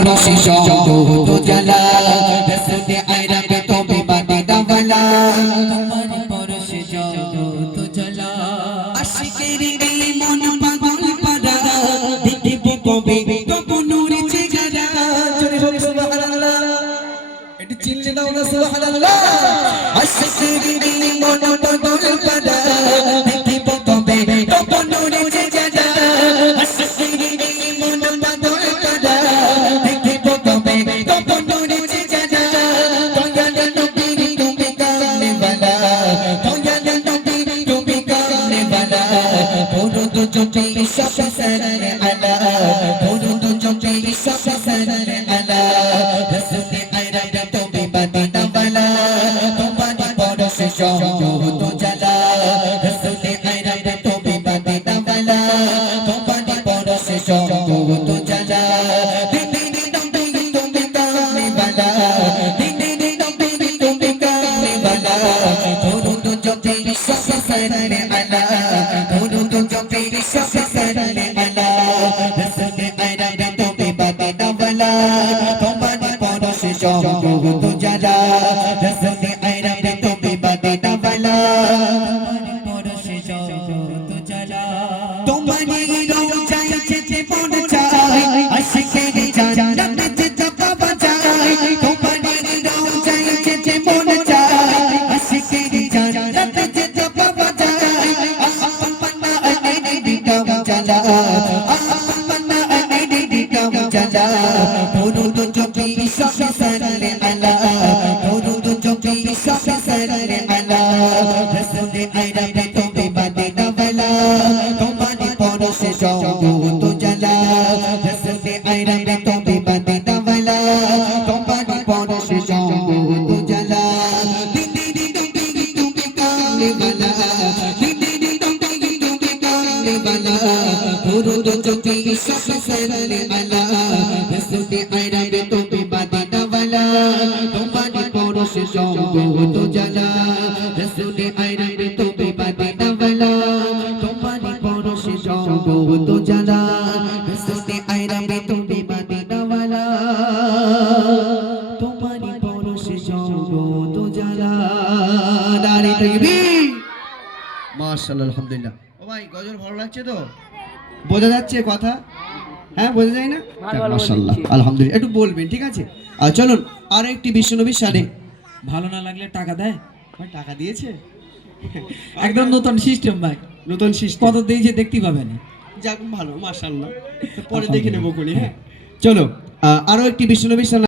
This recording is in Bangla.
পরশে সঙ্গ তো জ্বালা রসুলে আরবে তুমি মদিনা ওয়ালা তোমার পরশে সঙ্গ তো জ্বালা আশিকের এই মন পাগল পারা দেখিব কবে তবু নূর চেহারা জোরে বলো সুবহানাল্লাহ এটি চিল্লে দাও না সুবহানাল্লাহ আশিকের এই মন পাগল পারা দেখিব কবে তবু নূর চেহারা আশিকের এই মন পাগল পারা দেখিব কবে তবু নূর চেহারা দয়াল নবীর তুমি কামনে वाला দয়াল নবীর তুমি কামনে वाला দুরূদ জপে সব সালাম আলা দুরূদ জপে সব সালাম আলা রসুলে আরবে তুমি মদিনা ওয়ালা তোমার পরশে সঙ্গ তো জ্বালা রসুলে আরবে তুমি মদিনা ওয়ালা তোমার পরশে সঙ্গ তো জ্বালা দিনের নবী তুমি কামনে वाला দিনের নবী তুমি কামনে वाला দুরূদ জপে সব সালাম আলা দুরূদ জপে সব সালাম আলা রসুলে আরবে তুমি মদিনা ওয়ালা তোমার পরশে সঙ্গ তো জ্বালা রসুলে আরবে তুমি মদিনা ওয়ালা তোমার পরশে সঙ্গ তো জ্বালা তোমারই রওজায় যেতে মন চায় আশিকের জান্নাতে যেতে পাওয়া যায় তোমারই রওজায় যেতে মন চায় আশিকের জান্নাতে যেতে পাওয়া যায় আপনা আইনে দিতাম জ্বালা আপনা আইনে দিতাম জ্বালা দুরূদ জপে সব সালাম আলা দুরূদ জপে সব সালাম আলা রসুলে আরবে তুমি মদিনা ওয়ালা তোমার পরশে সঙ্গ তো জ্বালা রসুলে আরবে তুমি মদিনা ওয়ালা তোমার পরশে সঙ্গ তো জ্বালা দিনের নবী তুমি কামনে वाला দিনের নবী তুমি কামনে वाला দুরূদ জপে সব সালাম আলা রসুলে আরবে তুমি মদিনা ওয়ালা তোমার পরশে সঙ্গ তো জ্বালা রসুলে আরবে তুমি মদিনা ওয়ালা তোমার পরশে সঙ্গ তো জ্বালা রসুলে আরবে তুমি মদিনা ওয়ালা তোমার পরশে সঙ্গ তো জ্বালা নারে তাকবীর মাশাআল্লাহ আলহামদুলিল্লাহ ও ভাই গজল ভালো লাগছে তো বোঝা যাচ্ছে কথা হ্যাঁ বোঝা যায় না মাশাআল্লাহ আলহামদুলিল্লাহ একটু বলবেন ঠিক আছে আর চলুন আর একটি বিশ্বনবীর শানে ভালো না লাগলে টাকা দেয় ভাই টাকা দিয়েছে একদম নতুন সিস্টেম ভাই নতুন সিস্টেম কত দিয়েছে দেখতে পাবেন যাক ভালো মাশাআল্লাহ পরে দেখে নেবো কোনি হ্যাঁ চলো আরো একটি বিশ্বনবীর শানে